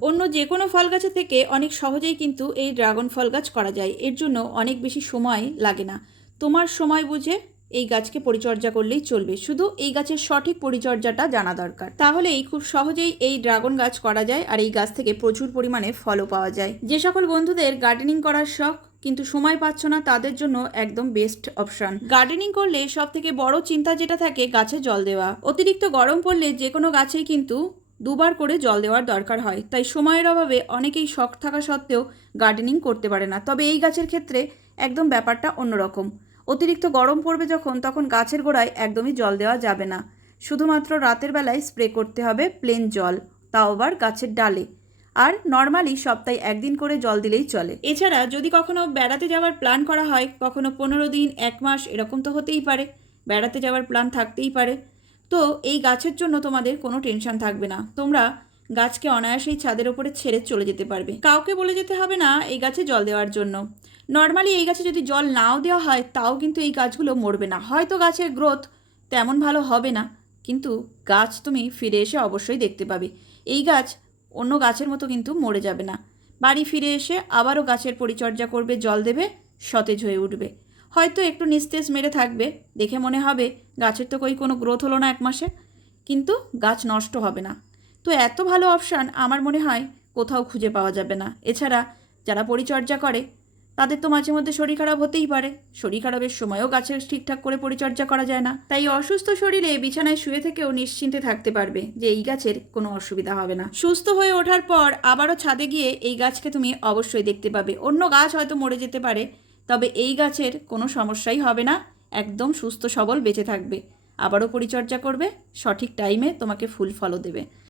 অন্য যে কোনো ফল গাছের থেকে অনেক সহজেই কিন্তু এই ড্রাগন ফল গাছ করা যায়। এর জন্য অনেক বেশি সময় লাগে না। তোমার সময় বুঝে এই গাছকে পরিচর্যা করলেই চলবে, শুধু এই গাছের সঠিক পরিচর্যাটা জানা দরকার। তাহলেই খুব সহজেই এই ড্রাগন গাছ করা যায় আর এই গাছ থেকে প্রচুর পরিমাণে ফলও পাওয়া যায়। যে সকল বন্ধুদের গার্ডেনিং করার শখ কিন্তু সময় পাচ্ছ না, তাদের জন্য একদম বেস্ট অপশন। গার্ডেনিং করলে সব থেকে বড় চিন্তা যেটা থাকে গাছে জল দেওয়া। অতিরিক্ত গরম পড়লে যে কোনো গাছেই কিন্তু দুবার করে জল দেওয়ার দরকার হয়, তাই সময়ের অভাবে অনেকেই শখ থাকা সত্ত্বেও গার্ডেনিং করতে পারে না। তবে এই গাছের ক্ষেত্রে একদম ব্যাপারটা অন্যরকম। অতিরিক্ত গরম পড়বে যখন, তখন গাছের গোড়ায় একদমই জল দেওয়া যাবে না। শুধুমাত্র রাতের বেলায় স্প্রে করতে হবে প্লেন জল, তাও আবার গাছের ডালে। আর নর্মালি সপ্তাহে একদিন করে জল দিলেই চলে। এছাড়া যদি কখনো বেড়াতে যাওয়ার প্ল্যান করা হয়, কখনো 15 দিন 1 মাস এরকম তো হতেই পারে, বেড়াতে যাওয়ার প্ল্যান থাকতেই পারে, তো এই গাছের জন্য তোমাদের কোনো টেনশন থাকবে না। তোমরা গাছকে অনায়াসেই ছাদের ওপরে ছেড়ে চলে যেতে পারবে, কাউকে বলে যেতে হবে না এই গাছে জল দেওয়ার জন্য। নর্মালি এই গাছে যদি জল নাও দেওয়া হয় তাও কিন্তু এই গাছগুলো মরবে না। হয়তো গাছের গ্রোথ তেমন ভালো হবে না, কিন্তু গাছ তুমি ফিরে এসে অবশ্যই দেখতে পাবে। এই গাছ অন্য গাছের মতো কিন্তু মরে যাবে না। বাড়ি ফিরে এসে আবারও গাছের পরিচর্যা করবে, জল দেবে, সতেজ হয়ে উঠবে। হয়তো একটু নিস্তেজ মেরে থাকবে, দেখে মনে হবে গাছের তো কোনো গ্রোথ হলো না 1 মাসে, কিন্তু গাছ নষ্ট হবে না। তো এত ভালো অপশান আমার মনে হয় কোথাও খুঁজে পাওয়া যাবে না। এছাড়া যারা পরিচর্যা করে তাদের তো মাঝে মধ্যে শরীর খারাপ হতেই পারে, শরীর খারাপের সময়ও গাছের ঠিকঠাক করে পরিচর্যা করা যায় না। তাই অসুস্থ শরীরে বিছানায় শুয়ে থেকেও নিশ্চিন্তে থাকতে পারবে যে এই গাছের কোনো অসুবিধা হবে না। সুস্থ হয়ে ওঠার পর আবারও ছাদে গিয়ে এই গাছকে তুমি অবশ্যই দেখতে পাবে। অন্য গাছ হয়তো মরে যেতে পারে, তবে এই গাছের কোনো সমস্যাই হবে না, একদম সুস্থ সবল বেঁচে থাকবে। আবারও পরিচর্যা করবে, সঠিক টাইমে তোমাকে ফুল ফলও দেবে।